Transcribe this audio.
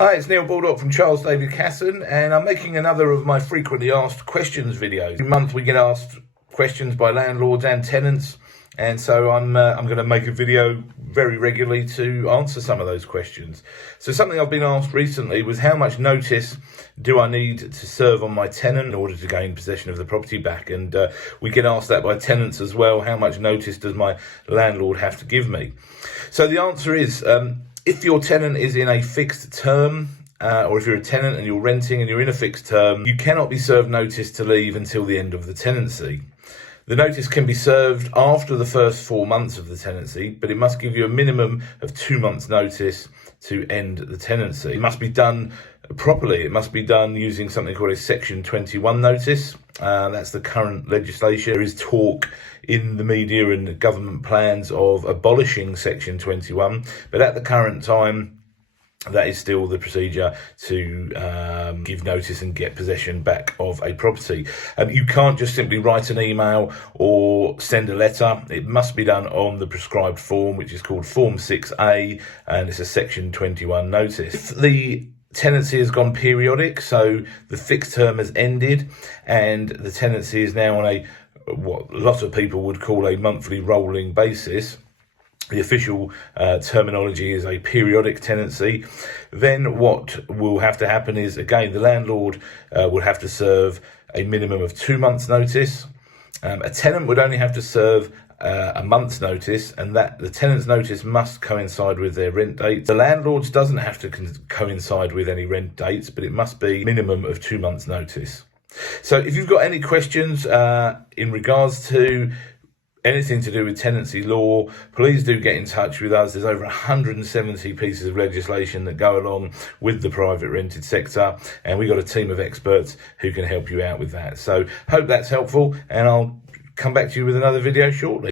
Hi, it's Neil Baldock from Charles David Casson, and I'm making another of my frequently asked questions videos. Every month we get asked questions by landlords and tenants, and so I'm going to make a video very regularly to answer some of those questions. So something I've been asked recently was, how much notice do I need to serve on my tenant in order to gain possession of the property back? And we get asked that by tenants as well. How much notice does my landlord have to give me? So the answer is, if your tenant is in a fixed term, or if you're a tenant and you're renting and you're in a fixed term, you cannot be served notice to leave until the end of the tenancy. The notice can be served after the first 4 months of the tenancy, but it must give you a minimum of 2 months notice to end the tenancy. It must be done properly. It must be done using something called a Section 21 notice. That's the current legislation. There is talk in the media and government plans of abolishing Section 21, but at the current time, that is still the procedure to give notice and get possession back of a property. You can't just simply write an email or send a letter. It must be done on the prescribed form, which is called Form 6A, and it's a Section 21 notice. If the tenancy has gone periodic, so the fixed term has ended and the tenancy is now on what a lot of people would call a monthly rolling basis, the official terminology is a periodic tenancy, then what will have to happen is, again, the landlord will have to serve a minimum of 2 months notice. A tenant would only have to serve a month's notice, and that the tenant's notice must coincide with their rent date. The landlord's doesn't have to coincide with any rent dates, but it must be minimum of 2 months notice. So if you've got any questions in regards to anything to do with tenancy law, please do get in touch with us. There's over 170 pieces of legislation that go along with the private rented sector, and we've got a team of experts who can help you out with that. So hope that's helpful, and I'll come back to you with another video shortly.